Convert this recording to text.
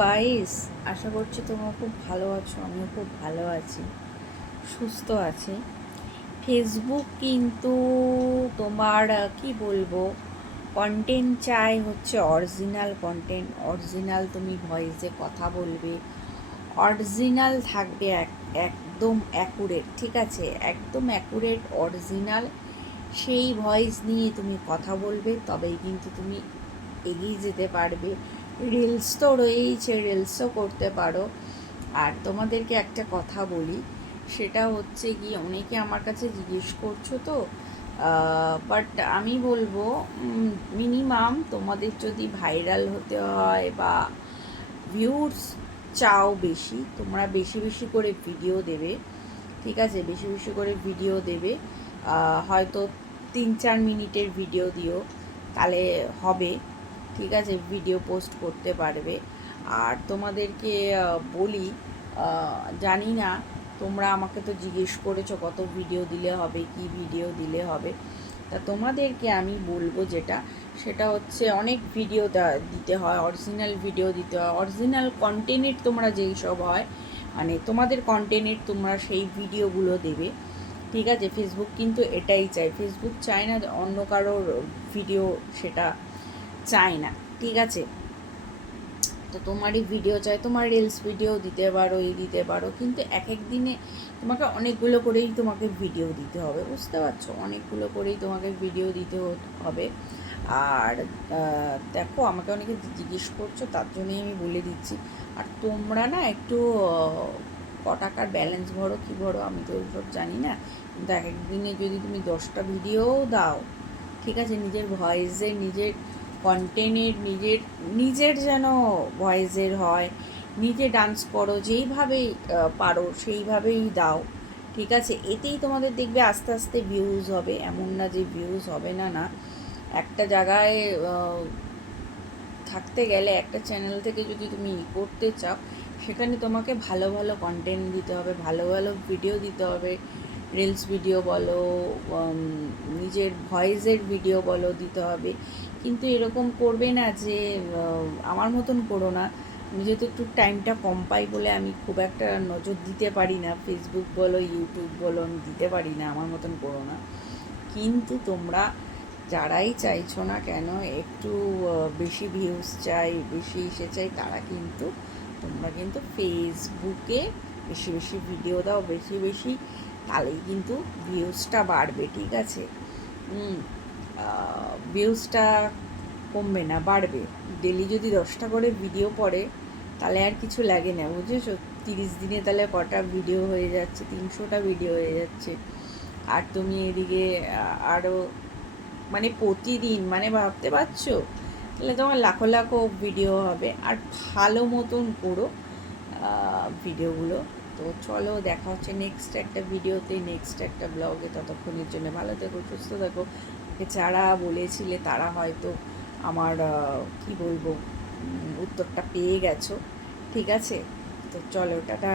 Guys, আশা করছি তোমরা খুব ভালো আছো। আমিও খুব ভালো আছি, সুস্থ আছি। ফেসবুক কিন্তু তোমার কি বলবো, কন্টেন্ট চাই হচ্ছে অরিজিনাল কন্টেন্ট। অরিজিনাল তুমি ভয়েসে কথা বলবে, অরিজিনাল থাকবে, একদম অ্যাকুরেট, ঠিক আছে? একদম অ্যাকুরেট অরিজিনাল সেই ভয়েস নিয়ে তুমি কথা বলবে, তবেই কিন্তু তুমি এগিয়ে যেতে পারবে। রিলস তো রয়েইছে, রিলসও করতে পারো। আর তোমাদেরকে একটা কথা বলি, সেটা হচ্ছে কি, অনেকে আমার কাছে জিজ্ঞেস করছো তো, বাট আমি বলবো মিনিমাম তোমাদের যদি ভাইরাল হতে হয় বা ভিউজ চাও বেশি, তোমরা বেশি বেশি করে ভিডিও দেবে, ঠিক আছে? বেশি বেশি করে ভিডিও দেবে, হয়তো 3-4 মিনিটের ভিডিও দিও, তাহলে হবে, ঠিক আছে? ভিডিও পোস্ট করতে পারবে। আর তোমাদেরকে বলি, জানি না, তোমরা আমাকে তো জিজ্ঞেস করেছো কত ভিডিও দিলে হবে, কি ভিডিও দিলে হবে। তা তোমাদেরকে আমি বলবো যেটা, সেটা হচ্ছে অনেক ভিডিও দিতে হয়, অরিজিনাল ভিডিও দিতে হয়, অরিজিনাল কন্টেন্টের তোমরা যেই সব হয়, মানে তোমাদের কন্টেন্টের তোমরা সেই ভিডিওগুলো দেবে, ঠিক আছে? ফেসবুক কিন্তু এটাই চায়, ফেসবুক চায় না অন্য কারোর ভিডিও, সেটা চায় না, ঠিক আছে? তো তোমারই ভিডিও চাই, তোমার রিলস ভিডিও দিতে পারো, দিতে পারো, কিন্তু এক এক দিনে তোমাকে অনেকগুলো করেই তোমাকে ভিডিও দিতে হবে, বুঝতে পারছো? অনেকগুলো করেই তোমাকে ভিডিও দিতে হবে। আর দেখো, আমাকে অনেকে জিজ্ঞেস করছো, তার জন্যই আমি বলে দিচ্ছি। আর তোমরা না একটু ক টাকার ব্যালেন্স ভরো কি ভরো, আমি তো ওইসব জানি না, কিন্তু এক এক দিনে যদি তুমি 10টা ভিডিওও দাও, ঠিক আছে, নিজের ভয়েসের, নিজের কন্টেন্টের, নিজের নিজের যেন ভয়েসের হয়, নিজে ডান্স করো, যেইভাবেই পারো সেইভাবেই দাও, ঠিক আছে? এতেই তোমাদের দেখবে আস্তে আস্তে ভিউজ হবে। এমন না যে ভিউজ হবে না, না। একটা জায়গায় থাকতে গেলে, একটা চ্যানেল থেকে যদি তুমি করতে চাও, সেখানে তোমাকে ভালো ভালো কন্টেন্ট দিতে হবে, ভালো ভালো ভিডিও দিতে হবে। রিলস ভিডিও বলো, নিজের ভয়েসের ভিডিও বলো, দিতে হবে। কিন্তু এরকম করবে না যে আমার মতন করো না। আমি যেহেতু একটু টাইমটা কম পাই বলে আমি খুব একটা নজর দিতে পারি না, ফেসবুক বলো ইউটিউব বলো, আমি দিতে পারি না, আমার মতন করো না। কিন্তু তোমরা যারাই চাইছো না কেন, একটু বেশি ভিউজ চাই, বেশি ইসে চাই, তারা কিন্তু, তোমরা কিন্তু ফেসবুকে বেশি বেশি ভিডিও দাও, বেশি বেশি, তাহলেই কিন্তু ভিউজটা বাড়বে, ঠিক আছে? ভিউজটা কমবে না, বাড়বে। ডেলি যদি 10টা করে ভিডিও পড়ে, তাহলে আর কিছু লাগে না, বুঝেছো? 30 দিনে তাহলে কটা ভিডিও হয়ে যাচ্ছে, 300টা ভিডিও হয়ে যাচ্ছে। আর তুমি এদিকে আরও, মানে প্রতিদিন, মানে ভাবতে পারছো, তাহলে তোমার লাখো লাখো ভিডিও হবে। আর ভালো মতন করো ভিডিওগুলো। তো চলো, দেখা হচ্ছে নেক্সট একটা ভিডিওতে, নেক্সট একটা ব্লগে। ততক্ষণের জন্য ভালো থেকো, সুস্থ থেকো। যারা বলেছিলে তারা হয়তো আমার কি বলবো, উত্তরটা পেয়ে গেছো, ঠিক আছে? তো চলো, টাটা।